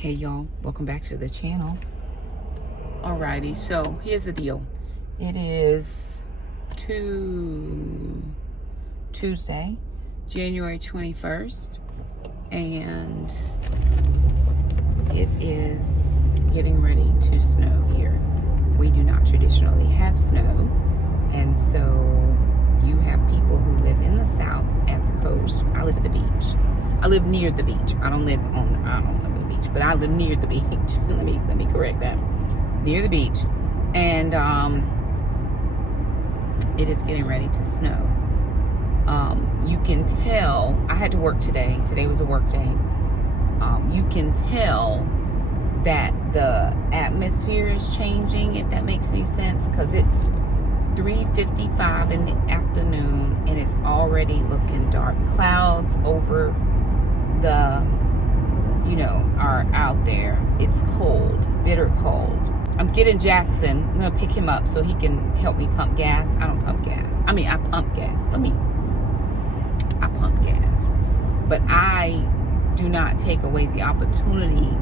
Hey y'all, welcome back to the channel. Alrighty, so here's the deal. It is Tuesday, January 21st, and it is getting ready to snow here. We do not traditionally have snow, and so you have people who live in the south at the coast. I live at the beach. I live near the beach. I don't live at the beach, but I live near the beach. let me correct that. Near the beach. And it is getting ready to snow. You can tell, I had to work today. Today was a work day. You can tell that the atmosphere is changing, if that makes any sense, because it's 3:55 in the afternoon and it's already looking dark. Clouds over are out there. It's cold, bitter cold. I'm getting Jackson. I'm gonna pick him up so he can help me pump gas. I don't pump gas. I mean, I pump gas. I pump gas. But I do not take away the opportunity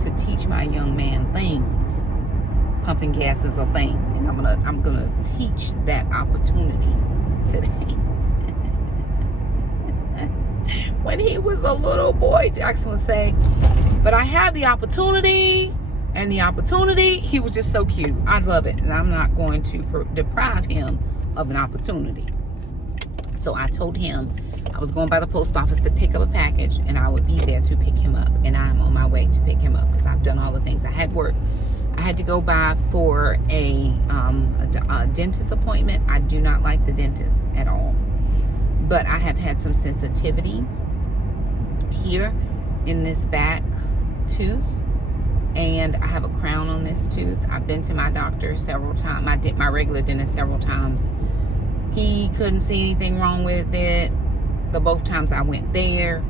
to teach my young man things. Pumping gas is a thing, and I'm gonna teach that opportunity today. When he was a little boy, Jackson would say, but I have the opportunity, and the opportunity, he was just so cute. I love it, and I'm not going to deprive him of an opportunity. So I told him I was going by the post office to pick up a package, and I would be there to pick him up, and I'm on my way to pick him up because I've done all the things. I had work. I had to go by for a dentist appointment. I do not like the dentist at all. But I have had some sensitivity here in this back tooth, and I have a crown on this tooth. I've been to my doctor several times, my regular dentist several times. He couldn't see anything wrong with it. The both times I went there,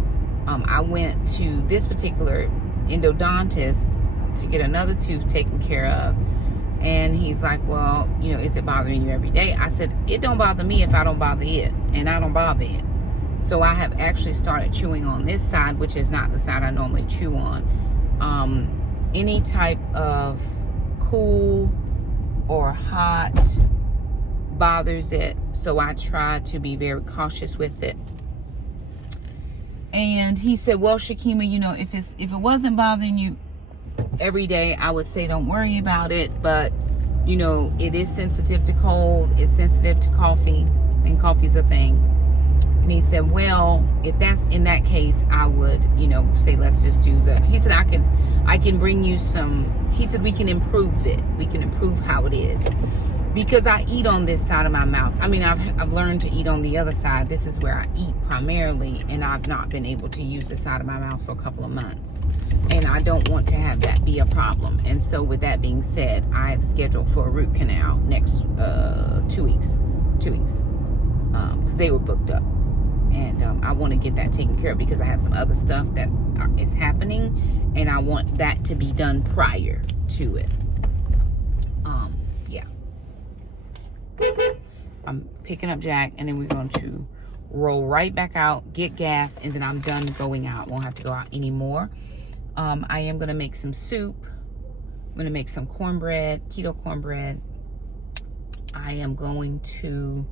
I went to this particular endodontist to get another tooth taken care of. And he's like, well, is it bothering you every day? I said, it don't bother me if I don't bother it, and I don't bother it. So I have actually started chewing on this side, which is not the side I normally chew on. Any type of cool or hot bothers it, so I try to be very cautious with it. And he said, well, Shakema, if it wasn't bothering you every day, I would say don't worry about it, but it is sensitive to cold, it's sensitive to coffee, and coffee's a thing. And he said, well, if that's in that case, I would say let's just do he said I can bring you some, he said we can improve it, we can improve how it is, because I eat on this side of my mouth. I mean, I've learned to eat on the other side. This is where I eat primarily, and I've not been able to use the side of my mouth for a couple of months. And I don't want to have that be a problem. And so with that being said, I have scheduled for a root canal next 2 weeks. Because they were booked up. And I want to get that taken care of because I have some other stuff that is happening, and I want that to be done prior to it. Yeah. I'm picking up Jack, and then we're going to roll right back out, get gas, and then I'm done going out. Won't have to go out anymore. I am going to make some soup. I'm going to make some cornbread, keto cornbread. I am going to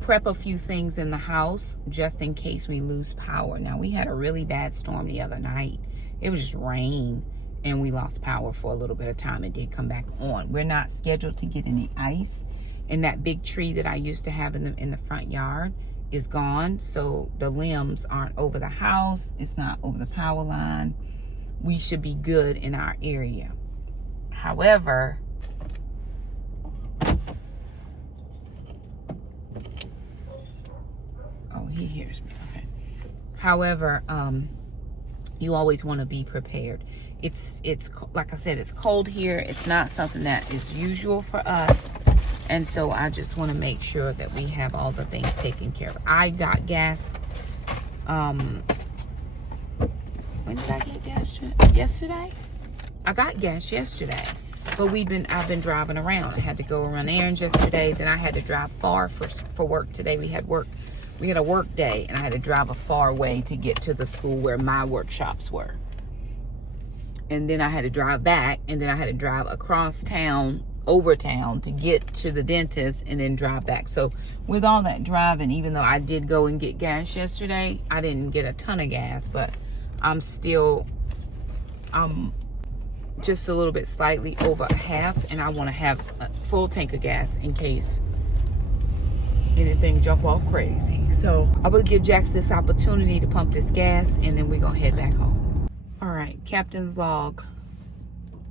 prep a few things in the house just in case we lose power. Now, we had a really bad storm the other night. It was just rain, and we lost power for a little bit of time. It did come back on. We're not scheduled to get any ice, and that big tree that I used to have in the front yard is gone, so the limbs aren't over the house. It's not over the power line. We should be good in our area. However, oh, he hears me. Okay. However, you always want to be prepared. It's like I said, it's cold here. It's not something that is usual for us. And so I just want to make sure that we have all the things taken care of. I got gas. When did I get gas? Yesterday? I got gas yesterday. But I've been driving around. I had to go run errands yesterday. Then I had to drive far for work today. We had work we had a work day, and I had to drive a far way to get to the school where my workshops were. And then I had to drive back, and then I had to drive across town, over town, to get to the dentist, and then drive back. So with all that driving, even though I did go and get gas yesterday, I didn't get a ton of gas, but I'm just a little bit slightly over half, and I want to have a full tank of gas in case anything jump off crazy. So I'm gonna give Jax this opportunity to pump this gas, and then we're gonna head back home. All right, captain's log.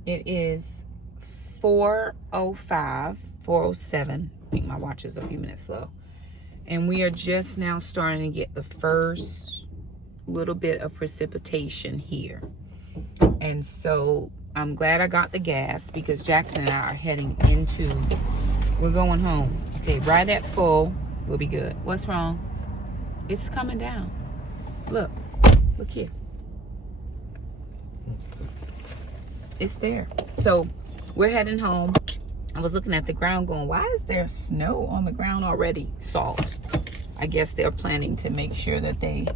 It is 4:05, 4:07. I think my watch is a few minutes slow. And we are just now starting to get the first little bit of precipitation here. And so I'm glad I got the gas, because Jackson and I are heading into, we're going home. Okay, right at full, we'll be good. What's wrong? It's coming down. Look here. It's there. So we're heading home. I was looking at the ground going, why is there snow on the ground already? Salt. I guess they're planning to make sure that they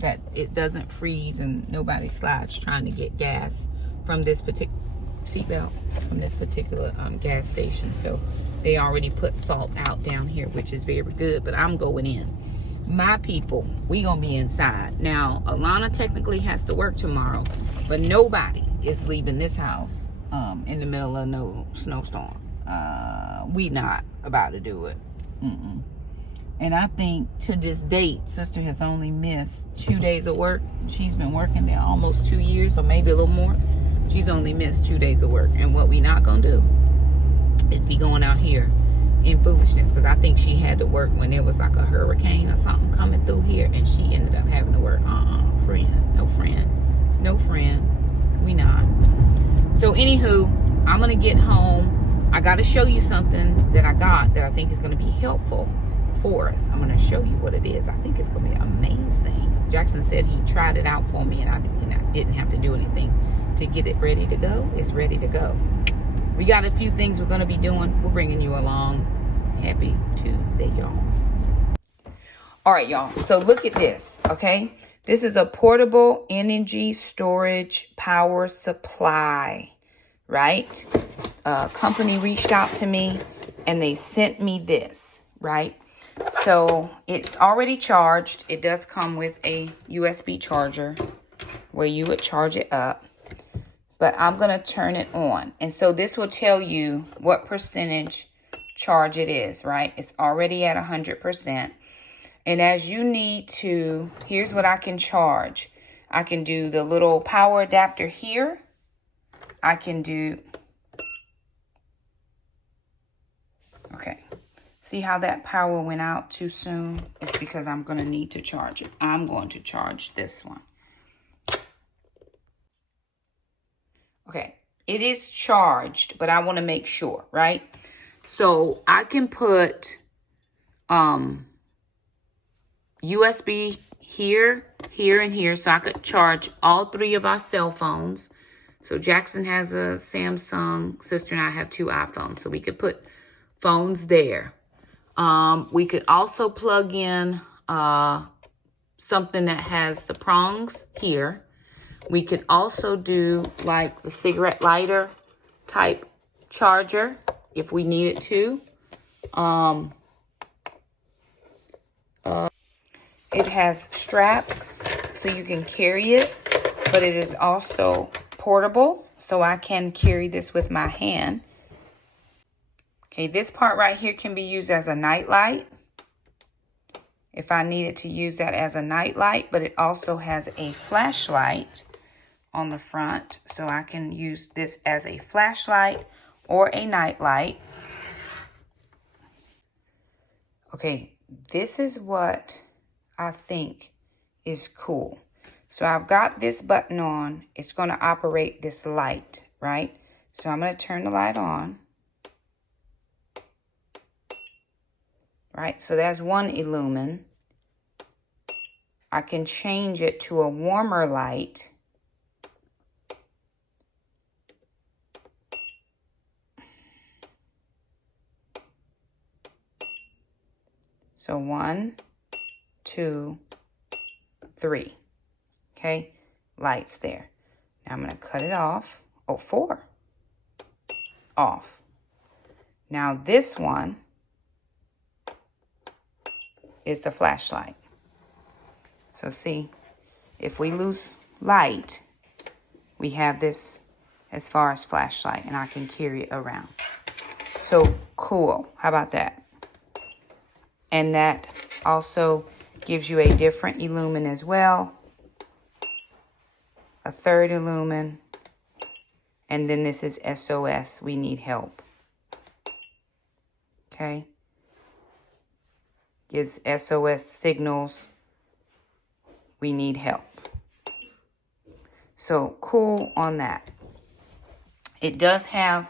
that it doesn't freeze and nobody slides trying to get gas from this particular seatbelt, from this particular gas station. So they already put salt out down here, which is very good, but I'm going in. My people, we gonna be inside. Now, Alana technically has to work tomorrow, but nobody is leaving this house in the middle of no snowstorm. We not about to do it. And I think to this date, sister has only missed 2 days of work. She's been working there almost 2 years, or maybe a little more. She's only missed 2 days of work. And what we not gonna do is be going out here in foolishness, because I think she had to work when there was like a hurricane or something coming through here, and she ended up having to work. Friend, no friend, no friend. We not. So anywho, I'm gonna get home. I gotta show you something that I got that I think is gonna be helpful for us. I'm gonna show you what it is. I think it's gonna be amazing. Jackson said he tried it out for me, and I didn't have to do anything to get it ready to go. It's ready to go. We got a few things we're gonna be doing. We're bringing you along. Happy Tuesday, y'all. All right, y'all. So look at this, okay? This is a portable energy storage power supply, right? A company reached out to me and they sent me this, right? So it's already charged. It does come with a USB charger where you would charge it up. But I'm going to turn it on. And so this will tell you what percentage charge it is, right? It's already at 100%. And as you need to, here's what I can charge. I can do the little power adapter here. I can do, okay. See how that power went out too soon? It's because I'm going to need to charge it. I'm going to charge this one. Okay, it is charged, but I want to make sure, right? So I can put USB here, here, and here. So I could charge all three of our cell phones. So Jackson has a Samsung. Sister and I have 2 iPhones. So we could put phones there. We could also plug in something that has the prongs here. We could also do like the cigarette lighter type charger if we needed to. It has straps so you can carry it, but it is also portable, so I can carry this with my hand. Okay, this part right here can be used as a night light if I needed to use that as a night light, but it also has a flashlight on the front, so I can use this as a flashlight or a night light. Okay, this is what I think is cool. So I've got this button on. It's going to operate this light, right? So I'm going to turn the light on. Right, so that's one illumin. I can change it to a warmer light. So 1, 2, 3. Okay, lights there. Now I'm going to cut it off. Oh, 4. Off. Now this one is the flashlight. So see, if we lose light, we have this as far as flashlight, and I can carry it around. So cool. How about that? And that also gives you a different illumin as well. A third illumin. And then this is SOS, we need help. Okay. Gives SOS signals, we need help. So cool on that. It does have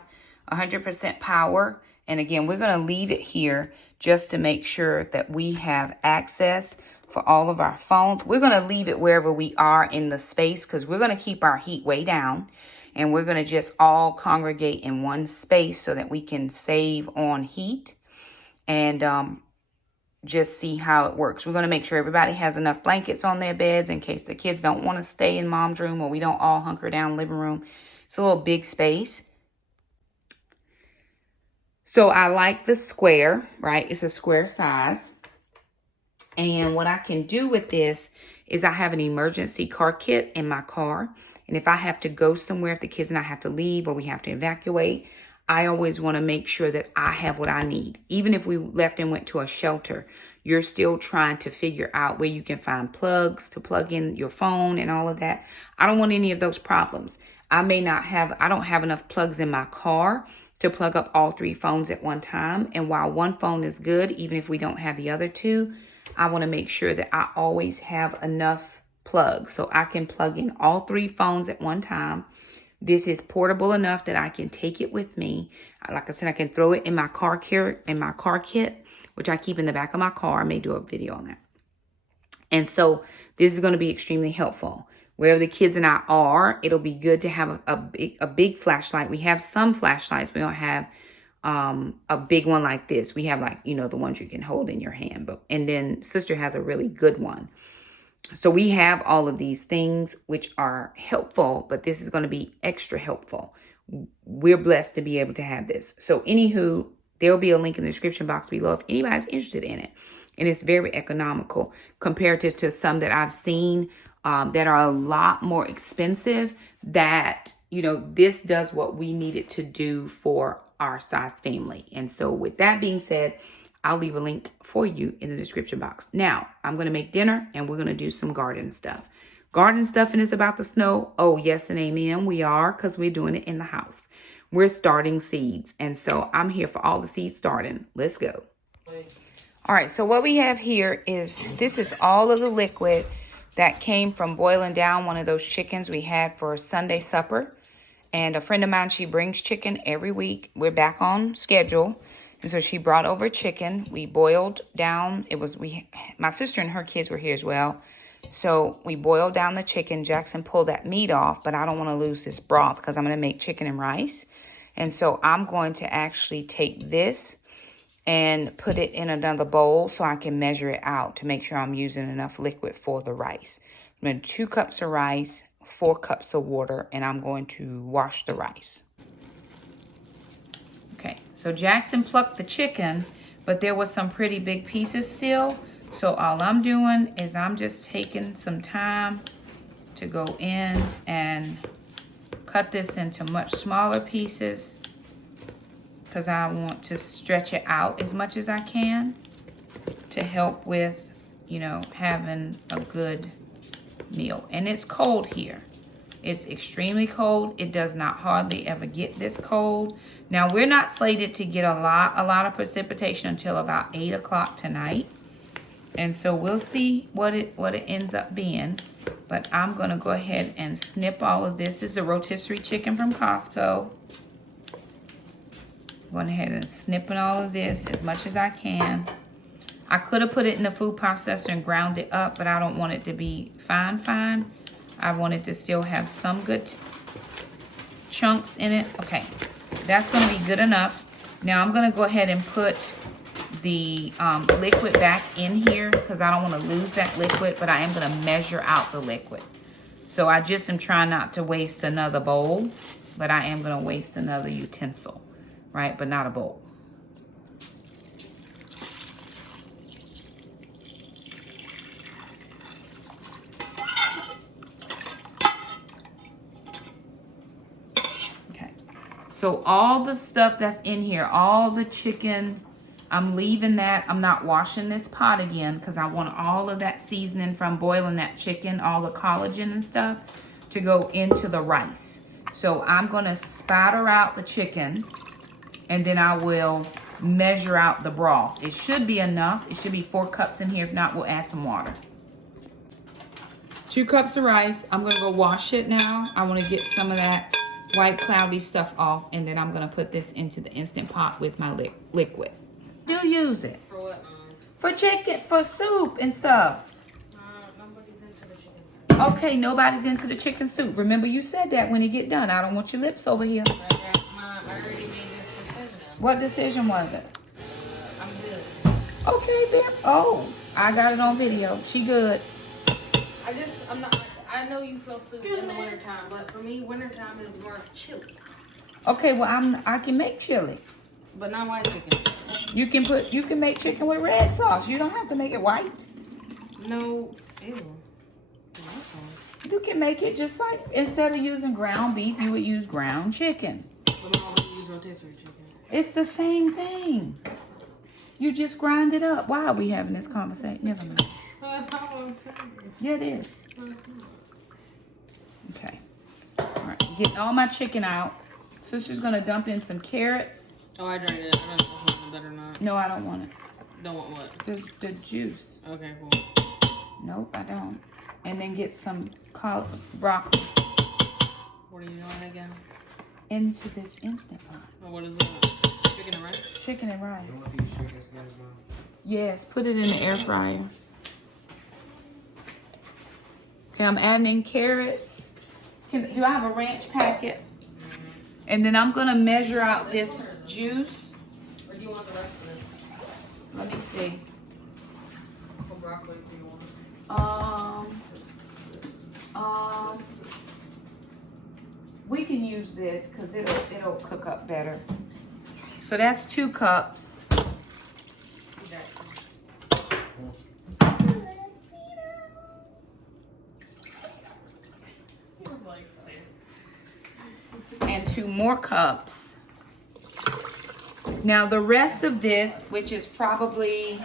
100% power. And again, we're going to leave it here just to make sure that we have access for all of our phones. We're going to leave it wherever we are in the space because we're going to keep our heat way down. And we're going to just all congregate in one space so that we can save on heat and just see how it works. We're going to make sure everybody has enough blankets on their beds in case the kids don't want to stay in mom's room or we don't all hunker down living room. It's a little big space. So I like the square, right? It's a square size. And what I can do with this is I have an emergency car kit in my car. And if I have to go somewhere, if the kids and I have to leave or we have to evacuate, I always want to make sure that I have what I need. Even if we left and went to a shelter, you're still trying to figure out where you can find plugs to plug in your phone and all of that. I don't want any of those problems. I don't have enough plugs in my car to plug up all 3 phones at one time. And while one phone is good, even if we don't have the other 2, I want to make sure that I always have enough plugs so I can plug in all 3 phones at one time. This is portable enough that I can take it with me. Like I said, I can throw it in my car kit, which I keep in the back of my car. I may do a video on that. And so this is going to be extremely helpful. Wherever the kids and I are, it'll be good to have a big flashlight. We have some flashlights. We don't have a big one like this. We have the ones you can hold in your hand. And then sister has a really good one. So we have all of these things which are helpful, but this is going to be extra helpful. We're blessed to be able to have this. So anywho, there'll be a link in the description box below if anybody's interested in it. And it's very economical comparative to some that I've seen that are a lot more expensive that, this does what we need it to do for our size family. And so with that being said, I'll leave a link for you in the description box. Now, I'm going to make dinner and we're going to do some garden stuff. Garden stuff and it's about the snow. Oh, yes and amen. We are because we're doing it in the house. We're starting seeds. And so I'm here for all the seeds starting. Let's go. All right. So what we have here this is all of the liquid that came from boiling down one of those chickens we had for Sunday supper. And a friend of mine, she brings chicken every week. We're back on schedule. And so she brought over chicken. We boiled down. My sister and her kids were here as well. So we boiled down the chicken. Jackson pulled that meat off, but I don't want to lose this broth because I'm going to make chicken and rice. And so I'm going to actually take this and put it in another bowl so I can measure it out to make sure I'm using enough liquid for the rice. I'm going to 2 cups of rice, 4 cups of water, and I'm going to wash the rice. Okay, so Jackson plucked the chicken, but there was some pretty big pieces still. So all I'm doing is I'm just taking some time to go in and cut this into much smaller pieces because I want to stretch it out as much as I can to help with, having a good meal. And it's cold here. It's extremely cold. It does not hardly ever get this cold. Now, we're not slated to get a lot of precipitation until about 8 o'clock tonight. And so we'll see what it ends up being. But I'm going to go ahead and snip all of this. This is a rotisserie chicken from Costco. Going ahead and snipping all of this as much as I can. I could have put it in the food processor and ground it up, but I don't want it to be fine. I want it to still have some good chunks in it. Okay, that's going to be good enough. Now I'm going to go ahead and put the liquid back in here because I don't want to lose that liquid, but I am going to measure out the liquid. So I just am trying not to waste another bowl, but I am going to waste another utensil, right? But not a bowl. Okay. So all the stuff that's in here, all the chicken, I'm leaving that. I'm not washing this pot again because I want all of that seasoning from boiling that chicken, all the collagen and stuff, to go into the rice. So I'm going to spatter out the chicken, and then I will measure out the broth. It should be enough. It should be 4 cups in here. If not, we'll add some water. 2 cups of rice. I'm going to go wash it now. I want to get some of that white cloudy stuff off, and then I'm going to put this into the Instant Pot with my liquid. Do use it. For what, For chicken, for soup and stuff. Nobody's into the chicken soup. Okay, nobody's into the chicken soup. Remember you said that when you get done. I don't want your lips over here. I already made this decision. What decision was it? I'm good. Okay, then. Oh, I got it on video. She good. I'm not, I know you feel soup in the wintertime, but for me, wintertime is more chili. Okay, well I can make chili. But not white chicken. You can make chicken with red sauce. You don't have to make it white. No, ew. You can make it just like, instead of using ground beef, you would use ground chicken. But I want to use rotisserie chicken. It's the same thing. You just grind it up. Why are we having this conversation? Never mind. No, that's not what I'm saying. Yeah, it is. No, it's not. Okay. All right. Getting all my chicken out. Sister's going to dump in some carrots. Oh, I drained it. I don't know if you want that or not. No, I don't want it. Don't want what? The juice. Okay, cool. Nope, I don't. And then get some broccoli What are you doing again? into this Instant Pot. Oh, what is that? Chicken and rice? Chicken and rice. Yes, put it in the air fryer. Okay, I'm adding in carrots. Do I have a ranch packet? And then I'm gonna measure out this juice. Or do you want the rest of it? Let me see. For broccoli, do you want? We can use this because it'll cook up better. So that's 2 cups. And 2 more cups. Now the rest of this, which is probably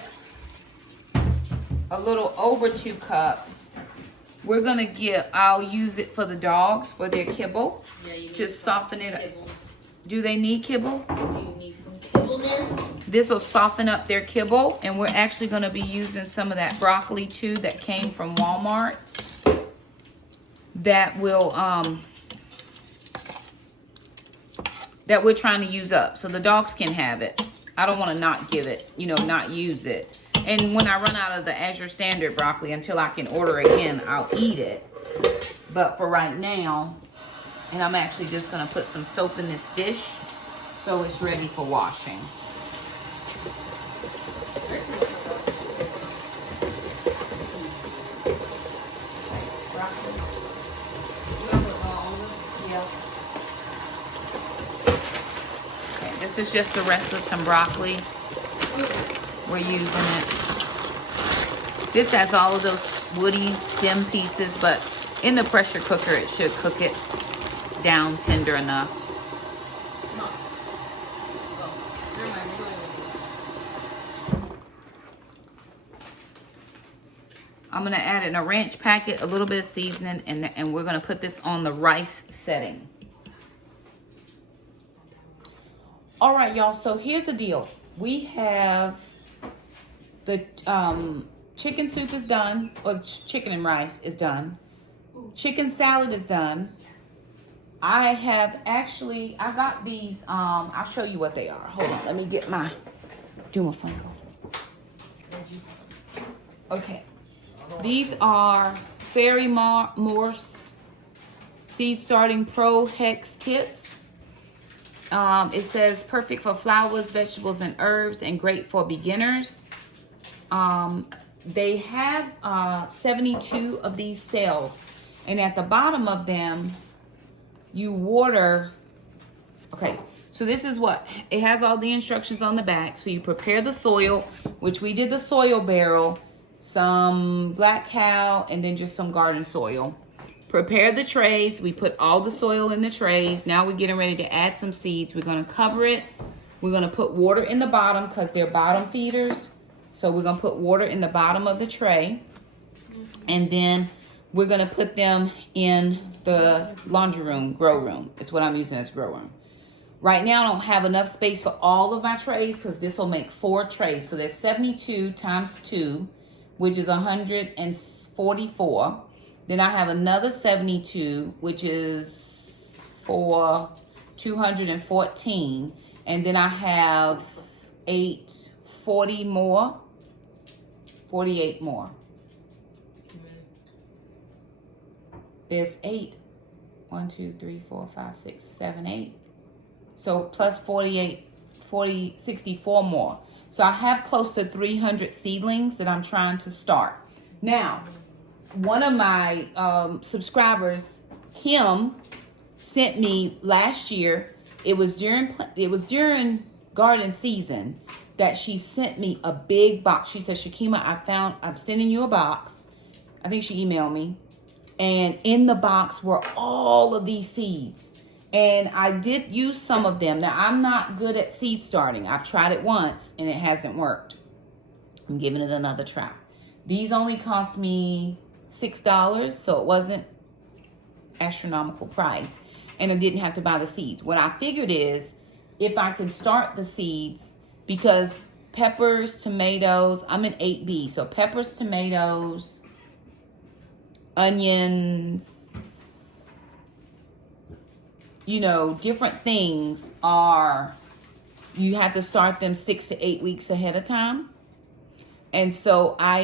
a little over 2 cups, we're gonna I'll use it for the dogs for their kibble. Yeah, you need Just soften it up. kibble. Do they need kibble? Do you need some kibbleness? This will soften up their kibble, and we're actually gonna be using some of that broccoli too that came from Walmart. That will that we're trying to use up, so the dogs can have it. I don't want to not give it, not use it. And when I run out of the Azure Standard broccoli, until I can order again, I'll eat it. But for right now, and I'm actually just gonna put some soap in this dish so it's ready for washing. This is just the rest of some broccoli. We're using it. This has all of those woody stem pieces, but in the pressure cooker, it should cook it down tender enough. I'm gonna add in a ranch packet, a little bit of seasoning, and we're gonna put this on the rice setting. All right, y'all, so here's the deal. We have the chicken soup is done, or chicken and rice is done. Chicken salad is done. I got these, I'll show you what they are. Hold on, let me do my phone call. Okay, these are Fairy Morse Seed Starting Pro Hex Kits. It says perfect for flowers, vegetables, and herbs, and great for beginners. They have 72 of these cells, and at the bottom of them, you water. Okay, so this is what it has, all the instructions on the back. So you prepare the soil, which we did the soil barrel, some black cow, and then just some garden soil. Prepare the trays. We put all the soil in the trays. Now we're getting ready to add some seeds. We're going to cover it. We're going to put water in the bottom because they're bottom feeders. So we're going to put water in the bottom of the tray. And then we're going to put them in the laundry room, grow room. It's what I'm using as grow room. Right now, I don't have enough space for all of my trays because this will make 4 trays. So there's 72 times 2, which is 144. Then I have another 72, which is for 214. And then I have 48 more. There's 8. 1, 2, 3, 4, 5, 6, 7, 8. So plus 64 more. So I have close to 300 seedlings that I'm trying to start. Now, one of my subscribers, Kim, sent me last year. It was during garden season that she sent me a big box. She said, Shakema, I'm sending you a box. I think she emailed me. And in the box were all of these seeds. And I did use some of them. Now, I'm not good at seed starting. I've tried it once and it hasn't worked. I'm giving it another try. These only cost me $6, so it wasn't astronomical price, and I didn't have to buy the seeds. What I figured is if I can start the seeds, because peppers, tomatoes, I'm in 8B, so peppers, tomatoes, onions, different things you have to start them 6 to 8 weeks ahead of time. And so I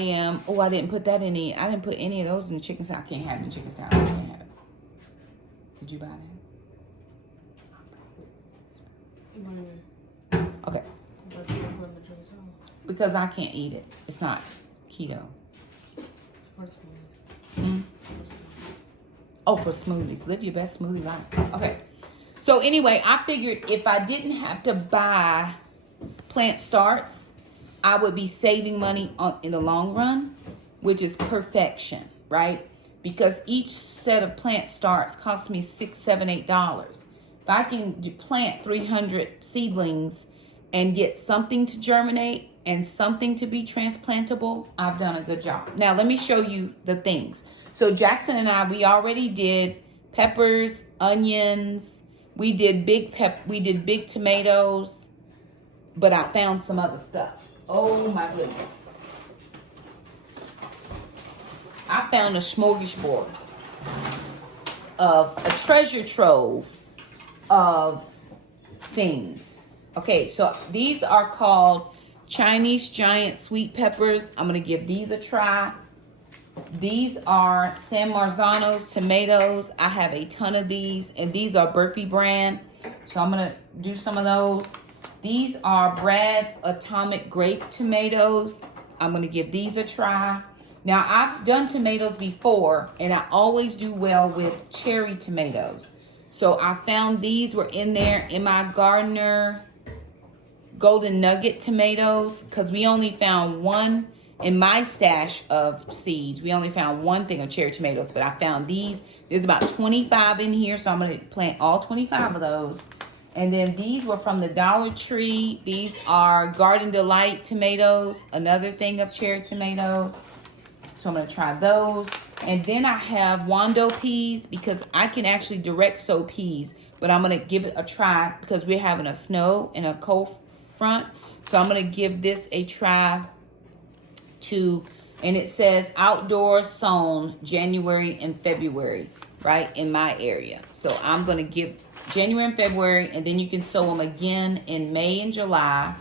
didn't put that in I didn't put any of those in the chicken salad. I can't have it in chicken salad. I can't have it. Did you buy that? Okay. Because I can't eat it. It's not keto. Oh, for smoothies. Live your best smoothie life. Okay. So anyway, I figured if I didn't have to buy plant starts, I would be saving money in the long run, which is perfection, right? Because each set of plant starts costs me $6, $7, $8. If I can plant 300 seedlings and get something to germinate and something to be transplantable, I've done a good job. Now, let me show you the things. So Jackson and I, we already did peppers, onions. We did big tomatoes, but I found some other stuff. Oh my goodness. I found a smorgasbord of a treasure trove of things. Okay, so these are called Chinese giant sweet peppers. I'm going to give these a try. These are San Marzano's tomatoes. I have a ton of these, and these are Burpee brand. So I'm going to do some of those. These are Brad's Atomic Grape tomatoes. I'm going to give these a try. Now, I've done tomatoes before, and I always do well with cherry tomatoes. So I found these were in there in my Gardener Golden Nugget tomatoes, because we only found one in my stash of seeds. We only found one thing of cherry tomatoes, but I found these. There's about 25 in here, so I'm going to plant all 25 of those. And then these were from the Dollar Tree. These are Garden Delight tomatoes, another thing of cherry tomatoes. So I'm going to try those. And then I have Wando peas, because I can actually direct sow peas, but I'm going to give it a try because we're having a snow and a cold front. So I'm going to give this a try too. And it says outdoor sown January and February, right, in my area. So I'm going to give January and February, and then you can sow them again in May and July.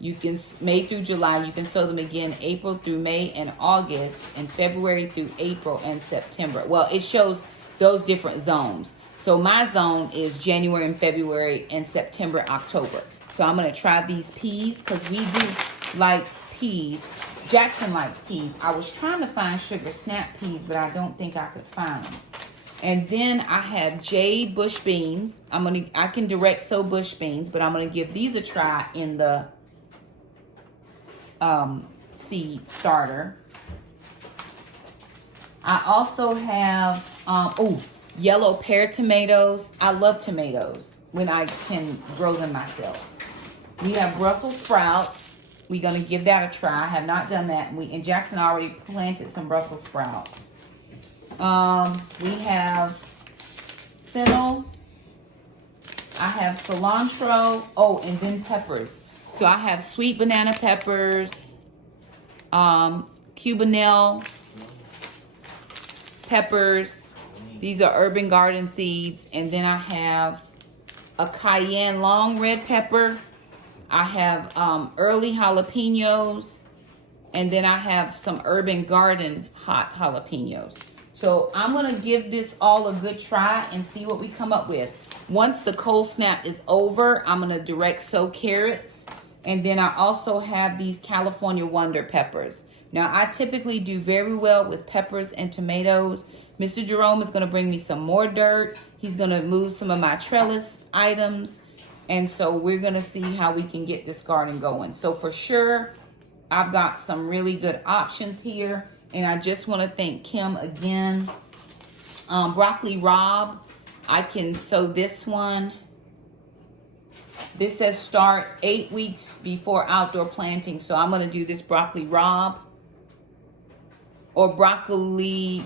You can, May through July, you can sow them again April through May and August, and February through April and September. Well, it shows those different zones. So So my zone is January and February and September, October. So I'm going to try these peas because we do like peas. Jackson likes peas. I was trying to find sugar snap peas, but I don't think I could find them. And then I have jade bush beans. I can direct sow bush beans, but I'm going to give these a try in the seed starter. I also have yellow pear tomatoes. I love tomatoes when I can grow them myself. We have Brussels sprouts. We're gonna give that a try. I have not done that. And Jackson already planted some Brussels sprouts. We have fennel. I have cilantro. Oh, and then peppers. So I have sweet banana peppers, cubanelle peppers. These are urban garden seeds. And then I have a cayenne long red pepper. I have early jalapenos. And then I have some urban garden hot jalapenos. So I'm going to give this all a good try and see what we come up with. Once the cold snap is over, I'm going to direct sow carrots. And then I also have these California Wonder peppers. Now, I typically do very well with peppers and tomatoes. Mr. Jerome is going to bring me some more dirt. He's going to move some of my trellis items. And so we're going to see how we can get this garden going. So for sure, I've got some really good options here. And I just want to thank Kim again. Broccoli Rob, I can sow this one. This says start 8 weeks before outdoor planting. So I'm going to do this broccoli Rob. Or broccoli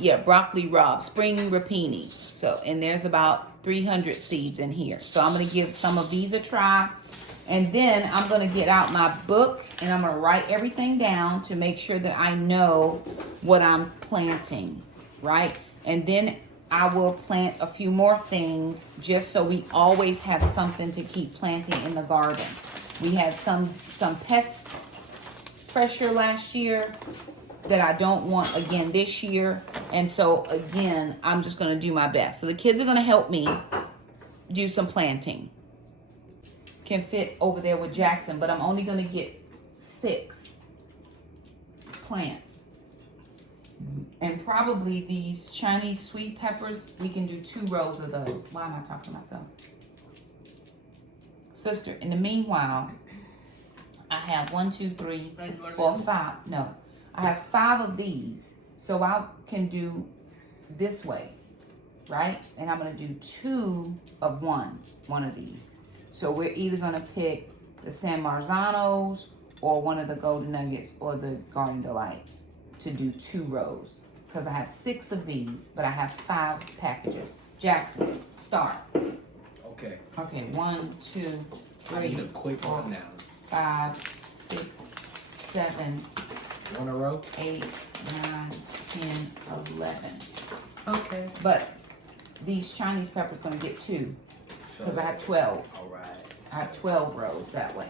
Rob, spring rapini. So, and there's about 300 seeds in here. So I'm going to give some of these a try. And then I'm going to get out my book and I'm going to write everything down to make sure that I know what I'm planting, right? And then I will plant a few more things just so we always have something to keep planting in the garden. We had some pest pressure last year that I don't want again this year. And so again, I'm just going to do my best. So the kids are going to help me do some planting. Can fit over there with Jackson, but I'm only going to get 6 plants. And probably these Chinese sweet peppers, we can do 2 rows of those. Why am I talking to myself? Sister, in the meanwhile, I have 1, 2, 3, 4, 5. No, I have 5 of these. So I can do this way, right? And I'm going to do 2 of one of these. So we're either going to pick the San Marzanos or one of the Golden Nuggets or the Garden Delights to do 2 rows. Because I have 6 of these, but I have 5 packages. Jackson, start. Okay. Okay, 1, 2, 3, I need a quick 4, one now. 5, 6, 7, One a row? 8, 9, 10, 11. Okay. But these Chinese peppers going to get 2 because I have 12. All right. I have 12 rows that way.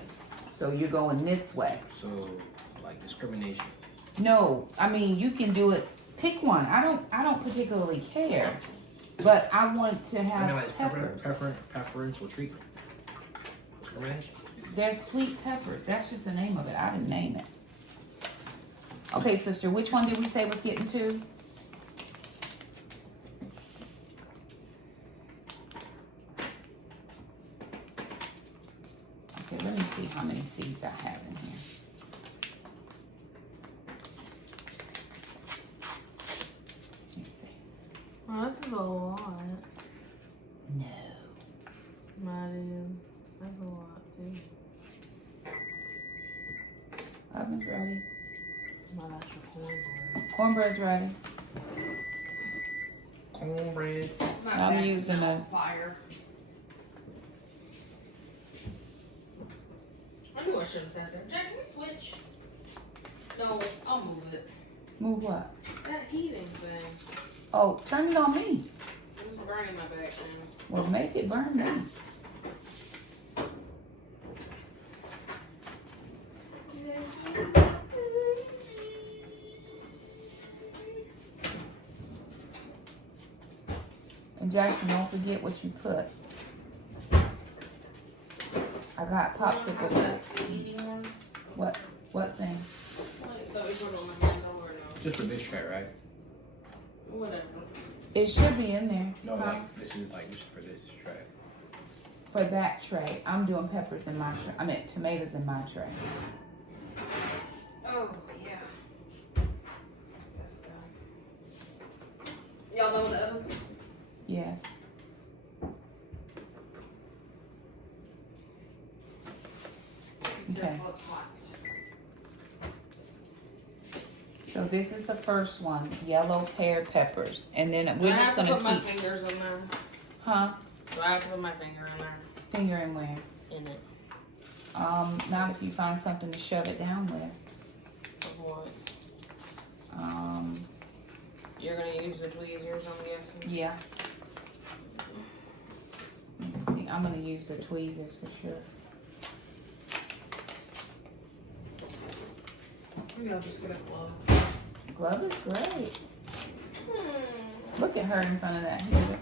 So you're going this way. So, like discrimination. No, I mean you can do it. Pick one. I don't particularly care, but I want to have peppers. Preferential treatment. Discrimination. They're sweet peppers. That's just the name of it. I didn't name it. Okay, sister. Which one did we say was getting 2? Okay, let me see how many seeds I have in here. Let me see. Well, this is a lot. No. That is. That's a lot, too. Oven's ready. My gosh, your cornbread. Cornbread's ready. Cornbread. I'm using a fire. I knew I should have sat there. Jack, can we switch? No, I'll move it. move what? That heating thing. Oh, turn it on me. It's burning my back now. Well, make it burn now. And Jackson, don't forget what you put. I got popsicles. What thing? Just for this tray, right? Whatever. It should be in there. No, huh? like this is like just for this tray. For that tray. I'm doing peppers in my tray. I mean tomatoes in my tray. Oh, yeah. That's done. Y'all know the oven? Yes. Okay. Careful, it's hot. So this is the first one, yellow pear peppers. And then we're just gonna put my keep, fingers in there. huh? Do I have to put my finger in there? Finger in where? In it. Not if you find something to shove it down with. Of what? You're gonna use the tweezers, I'm guessing? Yeah. Let's see, I'm gonna use the tweezers for sure. Maybe I'll just get a glove. Glove is great. Look at her in front of that heater.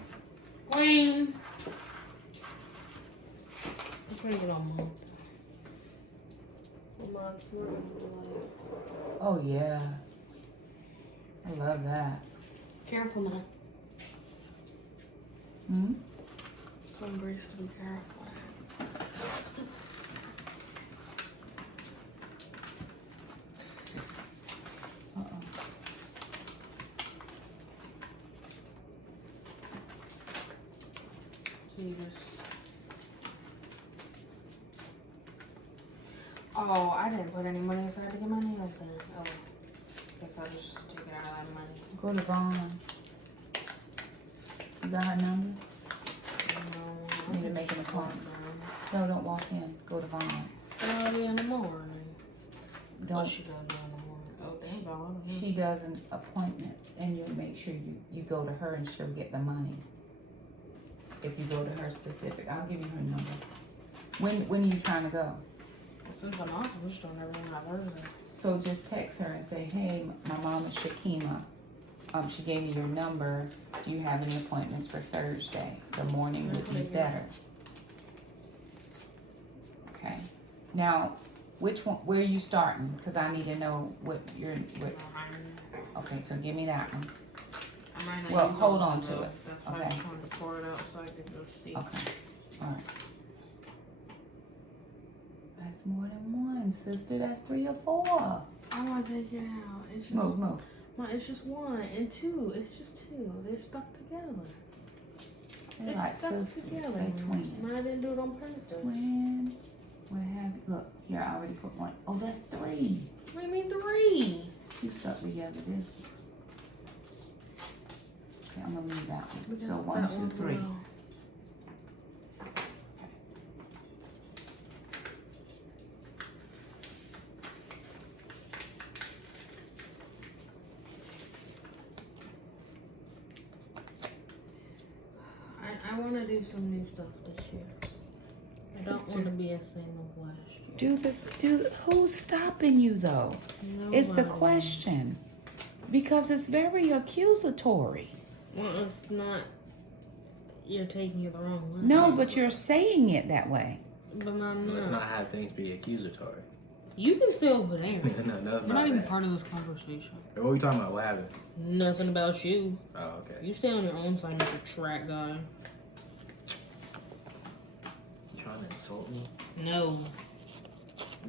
Queen! I'm trying to get on mine. Oh yeah. I love that. Careful now. Hmm? Come brace to be careful. Oh, I didn't put any money aside to get my nails done. Oh, guess I'll just take it out of that money. Go to Vaughn. You got her number? No, Need to make an appointment. No, don't walk in. Go to Vaughn. Early in the morning. Don't. She does in the morning. Oh, thank God. She does an appointment, and you make sure you go to her, and she'll get the money. If you go to her specific, I'll give you her number. When are you trying to go? Since I'm off, I'm just doing everything I've heard. So just text her and say, hey, my mom is Shakema. She gave me your number. Do you have any appointments for Thursday? The morning would be better. Okay. Now, which one? Where are you starting? Because I need to know what you're. What. Okay, so give me that one. Well, hold on to it. That's why I just wanted to pour it out so I could go see. Okay. All right. That's more than one, sister. That's 3 or 4. I want to take it out. It's just, Move. It's just 1 and 2. It's just 2. They're stuck together. They're like sisters. They're twins. I didn't do it on purpose. Twin. What have you? Look, here, I already put 1. Oh, that's 3. What do you mean 3? It's 2 stuck together. This. Okay, I'm gonna leave that one. Because So 1, 2, 3. I want to do some new stuff this year. I don't want to be a same of last year. Who's stopping you though? Nobody. It's the question. Because it's very accusatory. Well, it's not. You're taking it the wrong way. No, but you're saying it that way. But I'm not. Let's not have things be accusatory. You can stay over there. No, You're not even part of this conversation. What are we talking about? What happened? Nothing about you. Oh, okay. You stay on your own side, Mr. Track Guy. You trying to insult me? No.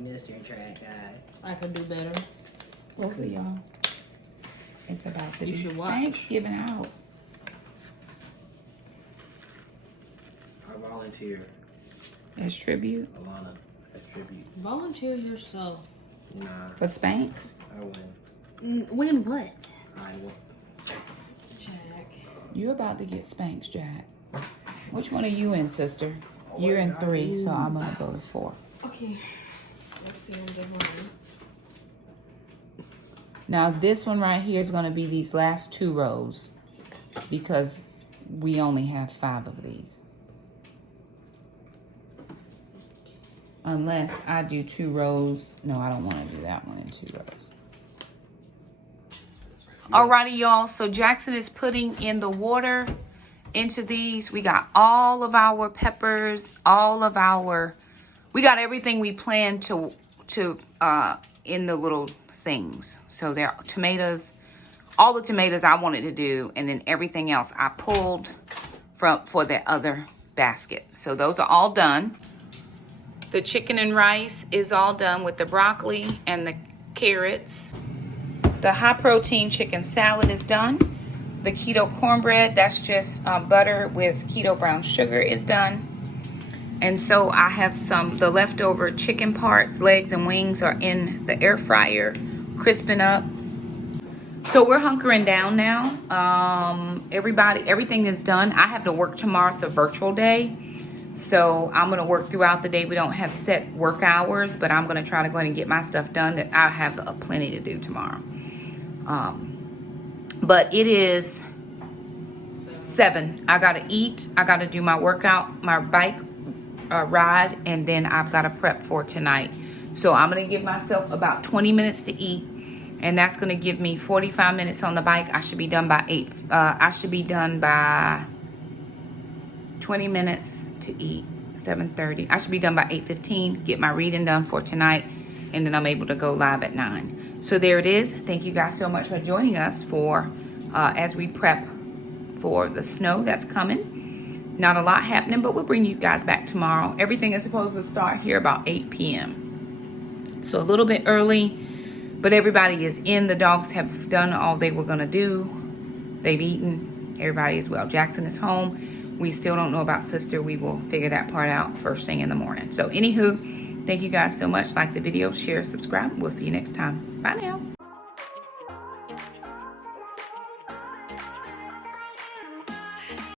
Mr. Track Guy. I could do better. Both of y'all. It's about to You be should watch. Thanksgiving out. I volunteer. As tribute. Alana, as tribute. Volunteer yourself. Nah, For Spanx. I win. Win what? I win. Jack. You're about to get Spanx, Jack. Which one are you in, sister? You're in 3, so I'm gonna go to 4. Okay. That's the end of mine. Now this one right here is gonna be these last 2 rows because we only have 5 of these. Unless I do 2 rows. No, I don't want to do that one in 2 rows. Alrighty, y'all. So Jackson is putting in the water into these. We got all of our peppers, we got everything we planned to in the little things. So there are tomatoes, all the tomatoes I wanted to do, and then everything else I pulled for the other basket. So those are all done. The chicken and rice is all done with the broccoli and the carrots. The high protein chicken salad is done. The keto cornbread, that's just butter with keto brown sugar, is done. And so I have the leftover chicken parts, legs and wings are in the air fryer, crisping up. So we're hunkering down now. Everything is done. I have to work tomorrow. It's a virtual day. So I'm gonna work throughout the day. We don't have set work hours, but I'm gonna try to go ahead and get my stuff done. That I have plenty to do tomorrow. But it is 7. I gotta eat. I gotta do my workout, my bike ride, and then I've gotta prep for tonight. So I'm gonna give myself about 20 minutes to eat, and that's gonna give me 45 minutes on the bike. I should be done by 8. I should be done by 20 minutes to eat. 7:30. I should be done by 8:15. Get my reading done for tonight, and then I'm able to go live at 9. So there it is. Thank you guys so much for joining us for as we prep for the snow that's coming. Not a lot happening, but we'll bring you guys back tomorrow. Everything is supposed to start here about 8 p.m. So a little bit early, but everybody is in. The dogs have done all they were gonna do. They've eaten. Everybody is well. Jackson is home. We still don't know about sister. We will figure that part out first thing in the morning. So anywho, thank you guys so much. Like the video, share, subscribe. We'll see you next time. Bye now.